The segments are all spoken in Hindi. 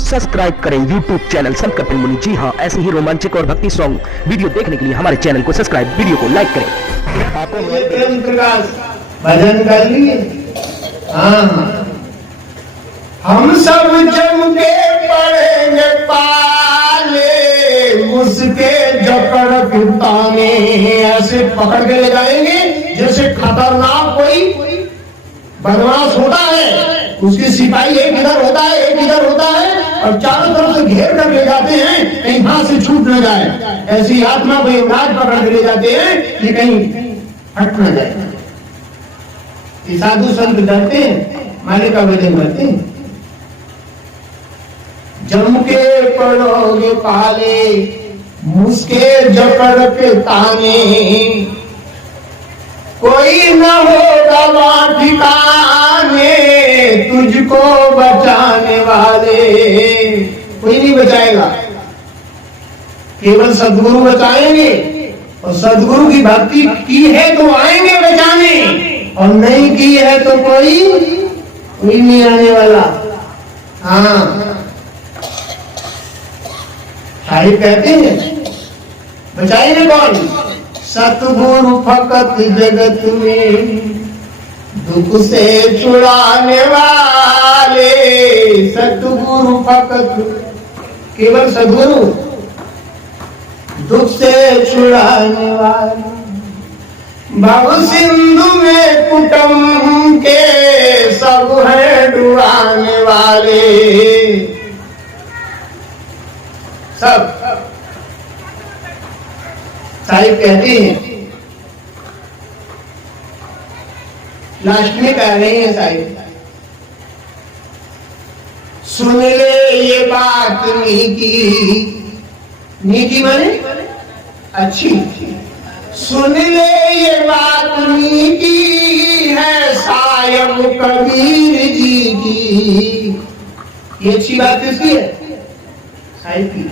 सब्सक्राइब करें YouTube चैनल संत कपिल मुनि। जी हाँ, ऐसे ही रोमांचक और भक्ति सॉन्ग वीडियो देखने के लिए हमारे चैनल को सब्सक्राइब, वीडियो को लाइक करें। प्रेम प्रकाश भजन कर लिए। हाँ, हम सब जम के पड़ेंगे पाले, उसके जकड़ कुत्ताने ऐसे पकड़ के ले जाएंगे जैसे खतरनाक कोई बदमाश होता है। उसके सिपाही एक इधर होता है, एक इधर होता है, और चारों तरफ से घेर कर ले जाते हैं कहीं हाथ से छूट न जाए। ऐसी आत्मा को यमराज पकड़ के ले जाते हैं कि कहीं हट न जाए। ये साधु संत डरते हैं, मालिक का वजन करते हैं। जम के पड़ोगे पाले, मुझके जकड़ के ताने, कोई न होगा वहां ठिकाने, तुझको बचाने वाले। कोई नहीं बचाएगा, केवल सदगुरु बचाएंगे। और सदगुरु की भक्ति की है तो आएंगे बचाने, और नहीं की है तो कोई नहीं आने वाला। हाँ, साहिब कहते हैं बचाएंगे कौन? सतगुरु फकत जगत में दुख से छुड़ाने वाले। सतगुरु फकत, केवल सदगुरु दुख से छुड़ाने वाले। भव सिंधु में कुटुंब के सब है डुबाने वाले। सब साहिब कहते हैं, लास्ट में कह रहे हैं साहिब, सुन ले ये बात नीकी माने अच्छी। सुन ले ये बात नीकी है सायब कबीर जी की। ये अच्छी बात किसकी है? साहिब की।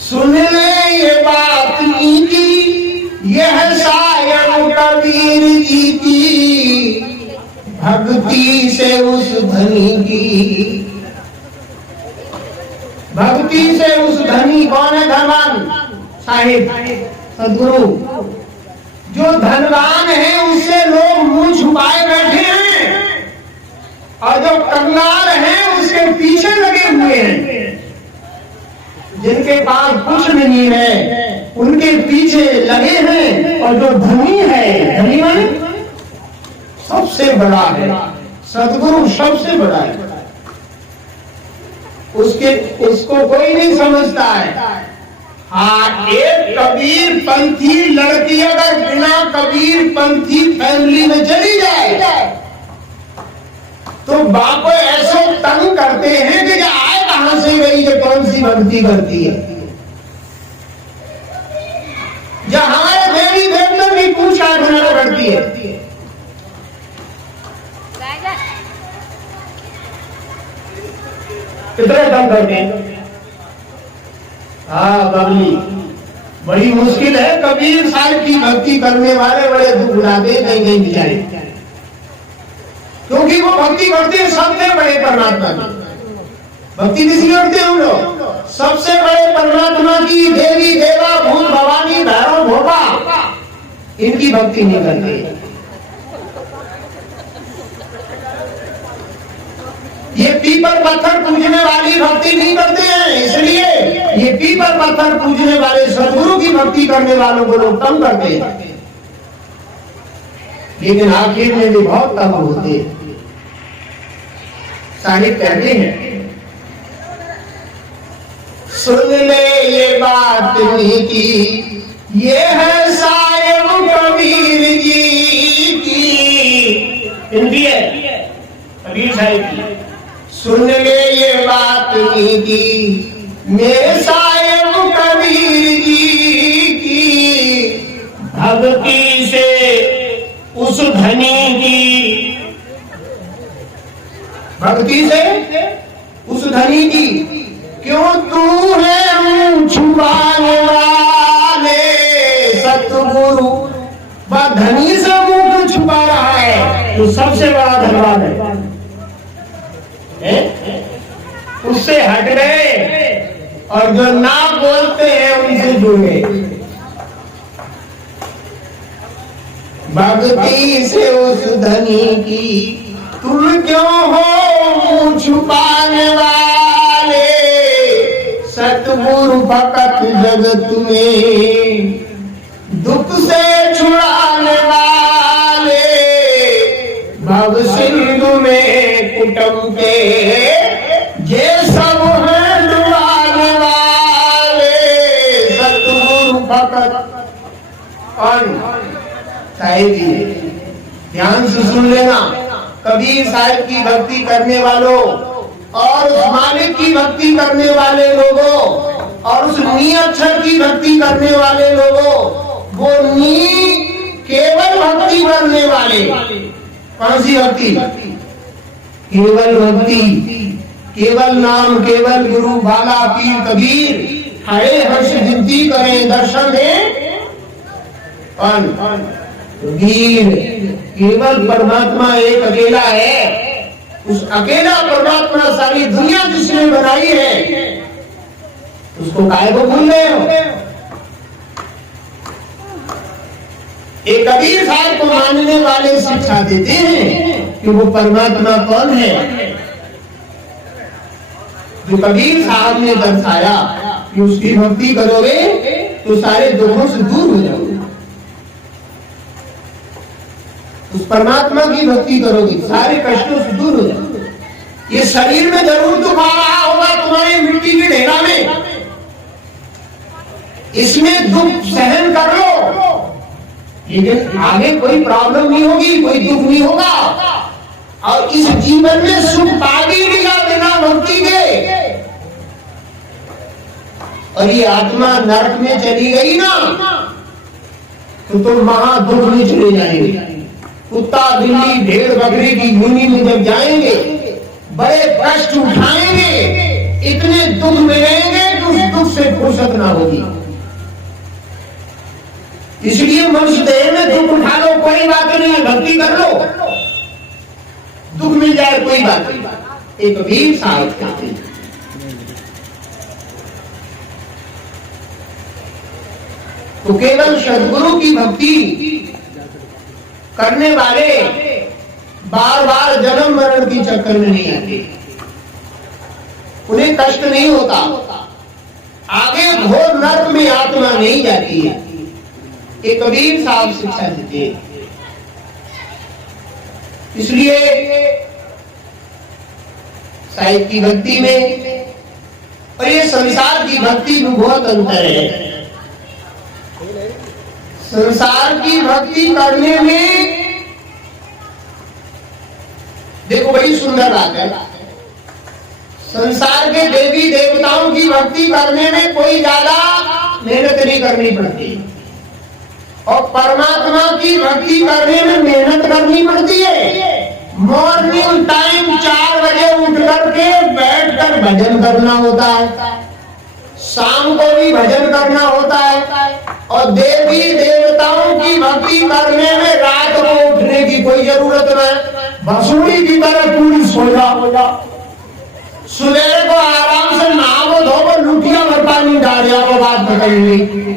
सुन ले ये बात नीकी, यह सायब कबीर जी की, भक्ति से उस धनी की। भक्ति से उस धनी कौन है? धनवान साहिब सदगुरु। जो धनवान है उससे लोग मुंह छुपाए बैठे हैं, और जो कंगाल है उसके पीछे लगे हुए हैं। जिनके पास कुछ नहीं है उनके पीछे लगे हैं, और जो धनी है, धनी माने सबसे बड़ा है, सदगुरु सबसे बड़ा है। उसको कोई नहीं समझता है। हाँ, एक कबीर पंथी लड़की अगर बिना कबीर पंथी फैमिली में चली जाए तो बाप ऐसे तंग करते हैं कि आए कहां से गई, जो कौन सी भक्ति करती है। जहां देवी देवता की पूछ आठना करती है। कितने तंग करते हैं। हाँ बबली, बड़ी मुश्किल है। कबीर साहब की भक्ति करने वाले बड़े दुख उठाते हैं कहीं कहीं बेचारे, क्योंकि वो भक्ति करते हैं सबसे बड़े परमात्मा की। भक्ति किसकी करते हैं हम लोग? सबसे बड़े परमात्मा की। देवी देवा भूत भवानी भैरव भोपा, इनकी भक्ति नहीं करते। ये पीपर पत्थर पूजने वाली भक्ति नहीं करते हैं, इसलिए ये पीपर पत्थर पूजने वाले सदगुरु की भक्ति करने वालों को लोग तंग करते हैं, लेकिन आखिर में भी बहुत तंग होते हैं। साहिब कहते हैं, सुन ले ये बात नीकी, ये है सायब कबीर जी की। इनकी है कबीर साहिब की। सुन ले ये बात नीकी, मेरे सायब कबीर जी की, भक्ति से उस धनी की। भक्ति से उस धनी की। क्यों तू है मुंह छुपाने वाले। सतगुरु धनी से मुंह छुपा रहा है तो सबसे बड़ा धनवान है। उससे हट गए और जो ना बोलते हैं उनसे जुड़ गए। भक्ति से उस धनी की तुम क्यों हो मुंह छुपाने वाले, सतगुरु भक्त जगत में दुख से छुड़ाने वाले, भव सिंधु में कुटुंब के ये सब हैं डुबाने वाले, सतगुरु भक्त। साहिब जी ध्यान से सुन लेना, कबीर साहिब की भक्ति करने वालों और उस मालिक की भक्ति करने वाले लोगों और उस नी अक्षर की भक्ति करने वाले लोगों, वो नी केवल भक्ति करने वाले। कौन सी भक्ति? केवल भक्ति, केवल नाम, केवल गुरु बाला पीर कबीर, हरे हर्ष गिनती करें दर्शन दें। वीर केवल परमात्मा एक अकेला है, उस अकेला परमात्मा सारी दुनिया जिसने बनाई है, उसको काहे को भूल रहे हो? एक कबीर साहब को मानने वाले शिक्षा देते हैं कि वो परमात्मा कौन है। जो कबीर साहब ने दर्शाया कि उसकी भक्ति करोगे तो सारे दुखों से दूर हो जाओगे, उस परमात्मा की भक्ति करोगे सारे कष्टों से दूर हो जाओगे। ये शरीर में जरूर दुख आ रहा होगा तुम्हारे मिट्टी के ढेरा में, इसमें दुख सहन कर लो, लेकिन आगे कोई प्रॉब्लम नहीं होगी, कोई दुख नहीं होगा। और इस जीवन में सुख पागी मिला बिना भक्ति के, और ये आत्मा नरक में चली गई ना तो तुम महा दुख में चले जाएंगे। कुत्ता बिल्ली भेड़ बकरी की यूनी में जब जाएंगे बड़े कष्ट उठाएंगे, इतने दुख मिलेंगे कि उस दुख से फुर्सत ना होगी। इसलिए मनुष्य देह में दुख उठा लो, कोई बात नहीं है, भक्ति कर लो, दुख मिल जाए कोई बात नहीं। एक वीर साहब कहते हैं तो केवल सद्गुरु की भक्ति करने वाले बार बार जन्म मरण की चक्कर में नहीं आते, उन्हें कष्ट नहीं होता, आगे घोर नरक में आत्मा नहीं जाती है। एक कबीर साहब शिक्षा देते हैं। इसलिए साहिब की भक्ति में और ये संसार की भक्ति में बहुत अंतर है। संसार की भक्ति करने में देखो बड़ी सुंदर बात है, संसार के देवी देवताओं की भक्ति करने में कोई ज्यादा मेहनत नहीं करनी पड़ती, और परमात्मा की भक्ति करने में मेहनत करनी पड़ती है। मॉर्निंग टाइम 4 बजे उठ करके बैठकर भजन करना होता है, शाम को भी भजन करना होता है, और देवी देवताओं की भक्ति करने में रात को उठने की कोई जरूरत नहीं, बसूड़ी की तरह पूरी सो जा, सवेरे को आराम से नहाओ धोकर लुटिया भर पानी डाल जाओ, बात बताइए।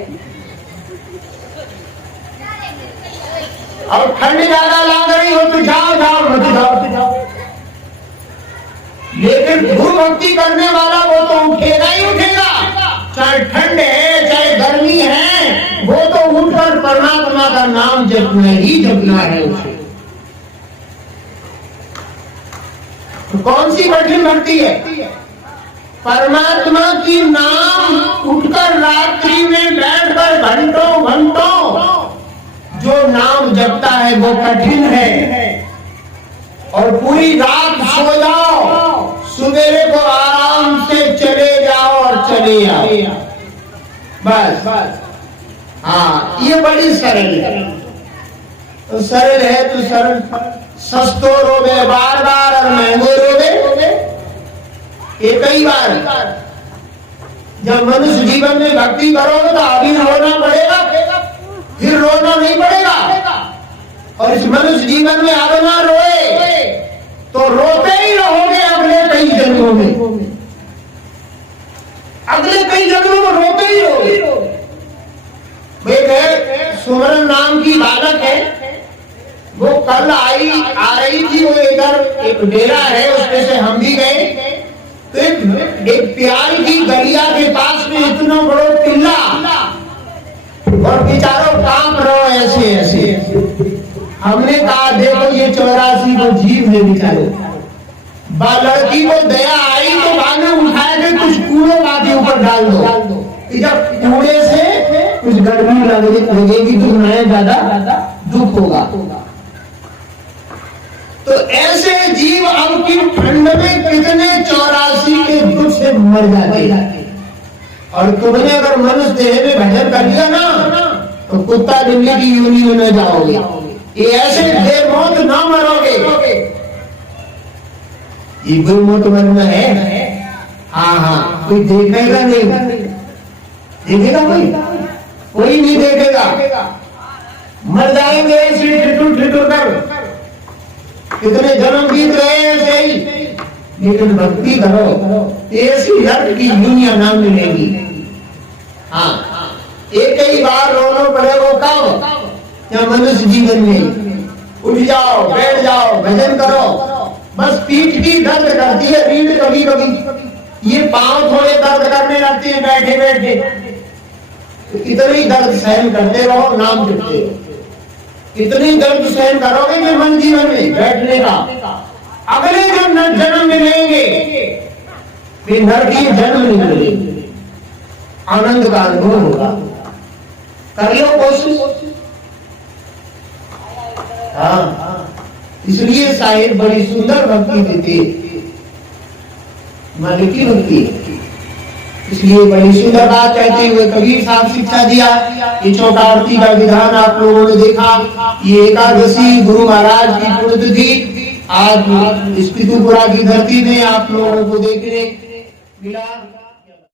और ठंड ज्यादा लग रही हो तो जाओ मत जाओ, लेकिन गुरु भक्ति करने वाला वो तो उठेगा ही उठेगा, चाहे ठंड है चाहे गर्मी है, वो तो उठकर परमात्मा का नाम जपना ही जपना है उसे। तो कौन सी कठिन भक्ति है? परमात्मा की नाम उठकर रात्रि में बैठकर घंटों घंटों जो नाम जपता है वो कठिन है, और पूरी रात सो जाओ, सवेरे को आराम से चले जाओ और चले आओ, बस। हाँ, ये बड़ी सरल है। तो सरल है तो सरल, सस्तो रोवे बार बार और महंगो रोवे एक ही बार। जब मनुष्य जीवन में भक्ति करोगे तो अभी रोना पड़ेगा, फिर रोना नहीं पड़ेगा, और इस मनुष्य जीवन में अब ना रोए तो रोते ही रहोगे अगले कई जन्मों में। सुमरन नाम की बालक है, वो कल आ रही थी। वो इधर एक डेरा है, उसमें से हम भी गए। तो एक प्यार की गलिया के पास में इतना बड़ा टिल्ला, और बेचारों कांप रहो ऐसे ऐसे। हमने कहा देखो ये 84 को जीव है बेचारे। लड़की को दया आई तो बाद में उठाए थे, कुछ कूड़े बाती ऊपर डाल दो। जब कूड़े से कुछ गर्मी लगेगी तो उन्हें ज्यादा दुख होगा। तो ऐसे जीव अब की ठंड में कितने 84 के दुख से मर जाते। और तुमने अगर मनुष्य देह में भजन कर लिया ना, तो कुत्ता बिल्ली की यूनियन में जाओगे। ये ऐसे बेमौत ना मरोगे। ये बेमौत मरना है। हाँ हाँ, कोई देखेगा नहीं, देखेगा कोई नहीं देखेगा। मर जाएंगे ऐसे ठिठुर ठिठुर कर। कितने जन्म बीत रहे हैं ऐसे ही, लेकिन भक्ति करो, ऐसी नर्क की दुनिया ना मिलेगी। हाँ, एक ही बार रोना पड़े, वो कब? या मनुष्य जीवन में उठ जाओ, बैठ जाओ, भजन करो। बस पीठ की दर्द करती है रीढ़ कभी कभी, ये पांव थोड़े दर्द करने लगते हैं बैठे बैठे। इतनी दर्द सहन करते रहो, नाम जपते रहो। इतनी दर्द सहन करोगे कि मन जीवन में बैठने का, अगले जो जन्म मिलेंगे वे नरकीय जन्म नहीं मिलेंगे, आनंद का अनुभव होगा। कर लो कोशिश। हाँ, इसलिए शायद बड़ी सुंदर भक्ति देते, मालिक की भक्ति। इसलिए बड़ी सुंदर बात कहते हुए कबीर साहब शिक्षा दिया। ये चौथा आरती का विधान आप लोगों ने देखा। ये एकादशी गुरु महाराज की पुण्यतिथि आज इस पितुपुरा की धरती में आप लोगों को देखने मिला।